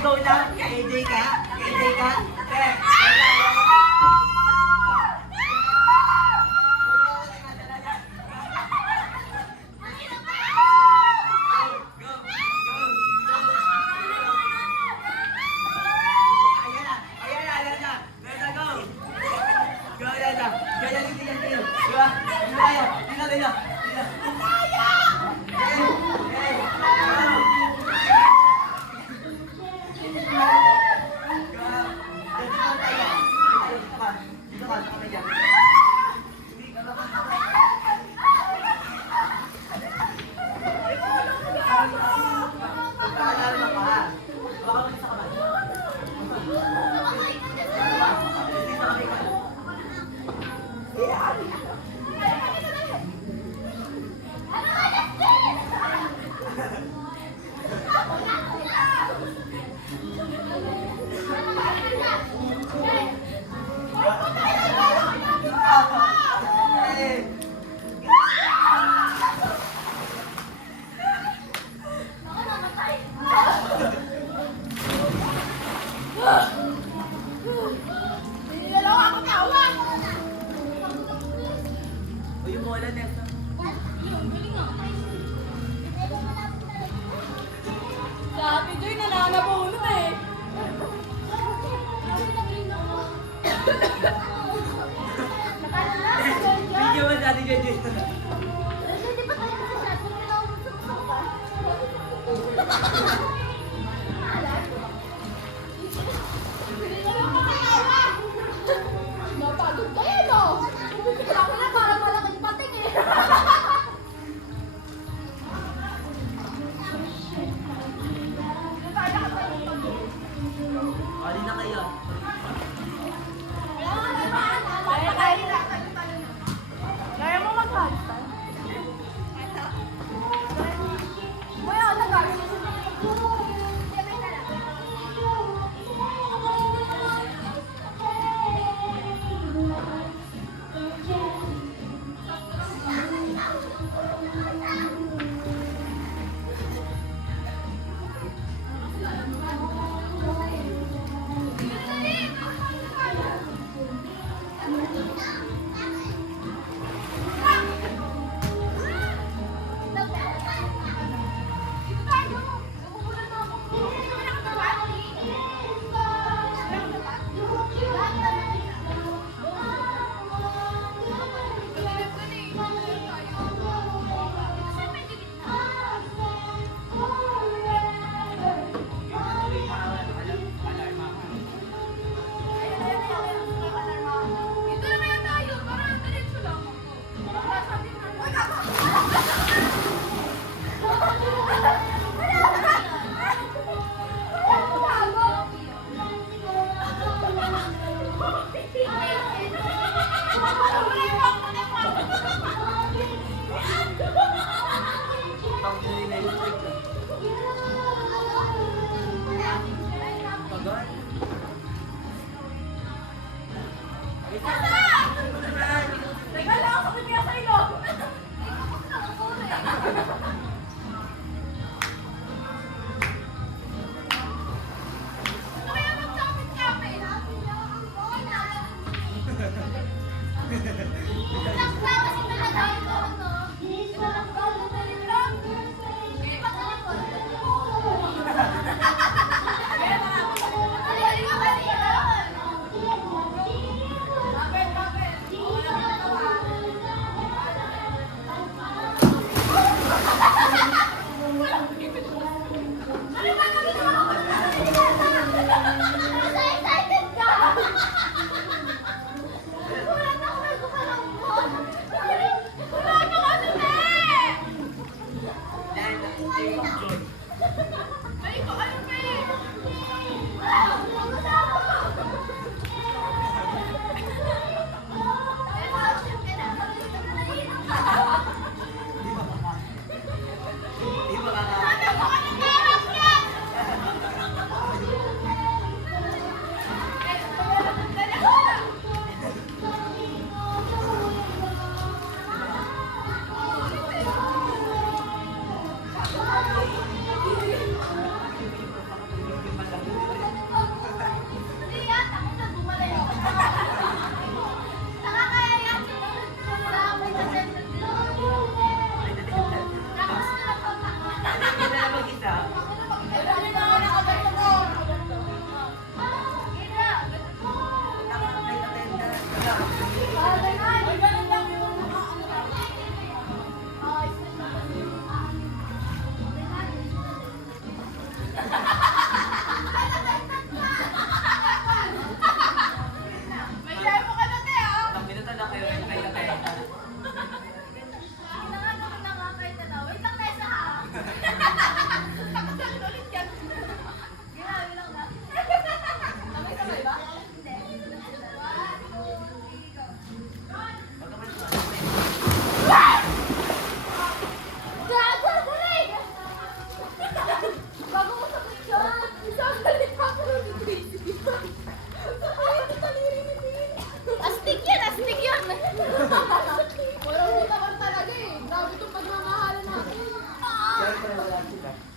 Go lang. KJ ka? KJ ka? Sabi do'y nananabunod eh. Video mo dati dyan dito. Hindi pa tayo Napagod kayo no? Ako na parang malaking pating eh. Ali na kayo. Kaya mo mag-handstand? Kuya, nagagawin mo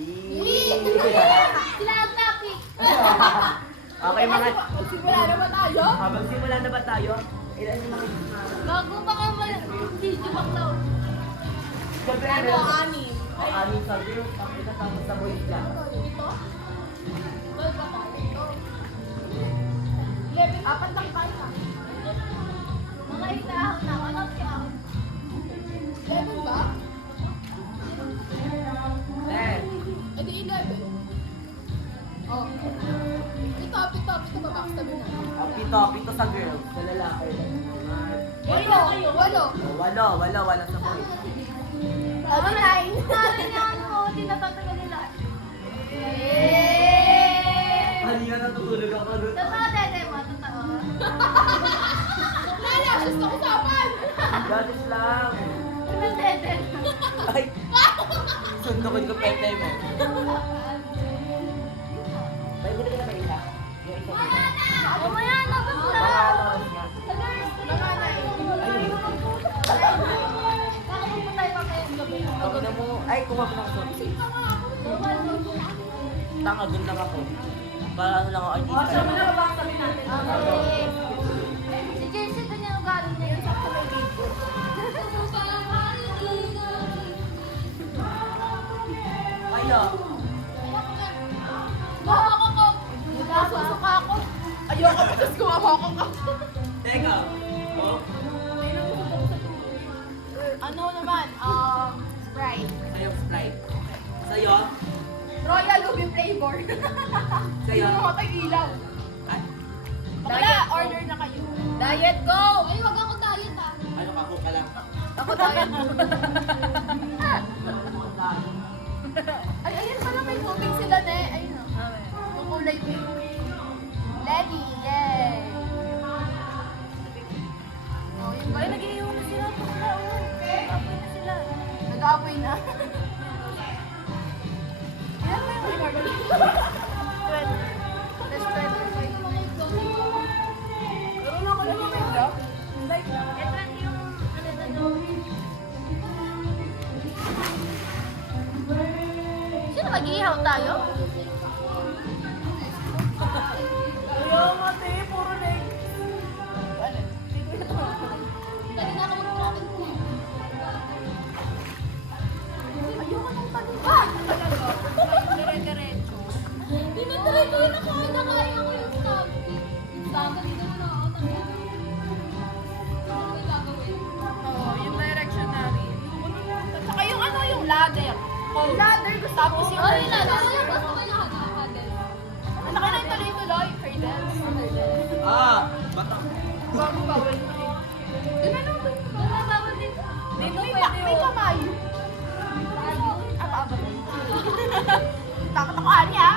Sila ang topic. Okay mga... Magsimula na ba tayo? Magsimula na ba tayo? Ilan yung mga... Bago pa ka mag-video baklaw. Siyempre, Ano, anim? anim sa girls, tapos sa boys lang. Ito? Gold pa tayo. Ito. 11, apat lang tayo ha. Mga itahon na. Ano siya? 11 ba? Eh, Eh di 11. Oh. Pito babackstabi na. pito sa girls, sa lalaki. Walo. Walo sa boys. Ano, 9? Sabi niya ano, tinatatagal nila. Halika natutulog ako doon. Totoo, Dede mo. Totoo. Lala, gusto ko usapan! Gatis lang. Ano, Dede? Ay, sundukin ko pepe mo. May buti ka na ba isa? Yung isa dito. Mamaya na, bakla. Pangalan niya. Kakapunta tayo pa kayo gabi. Ako na mo. Ay, kuha ko ng sorry. Tanga, dun lang ako. Para ano lang ako artista. babackstabi natin. Okay. Si Jesse, doon yung galing niya yun sa kulay ko. Ayo. Baka ko. Nasusuka ako. Ayoko pa just kumabako ka. Teka. Oh, Ano naman? Sprite. sa'yo Sprite. Sa'yo? Royal Ruby flavor. Sa'yo? Sino ko tag-ilaw? Ay, Bakla, order na kayo. Diet go! Ay, wag ako diet ah. ano ka, cook ka lang. Ako diet go. Ay, ayun pala may tubig sila, ne. Ayun o. Yung kulay pink. Lenny, yay! Oh, yun ba? Ay, nag-iiwan na sila. Nag-aapoy na sila. Nag-aapoy na. Yan ba yung order? 20. Let's try this. Pero na ako lang yung makeup. Like, Ito yung ano na doon. Sino mag-iihaw tayo? ayaw mati, puro like. Ano? Dali na ako mag-travel ko. Ayoko nang taluhan. Dire-diretso. Tinatry ko yun ako. Nakaya ko yung stop. Gagawin ko na ako. Ano yung gagawin? Oo, yung direction namin. Saka yung ano, yung ladder. Oh, ladder gusto tapos yung Ay, hurdles. nagawin ko. Gusto ko yung hagel. Ang laki na yung tuloy-tuloy. Hurdles. Ah, bata. Bago bawal mo eh. Di ba nung Wala bawal dito. Dito may kamay. Apa-apa. Takot ako, Ani ah.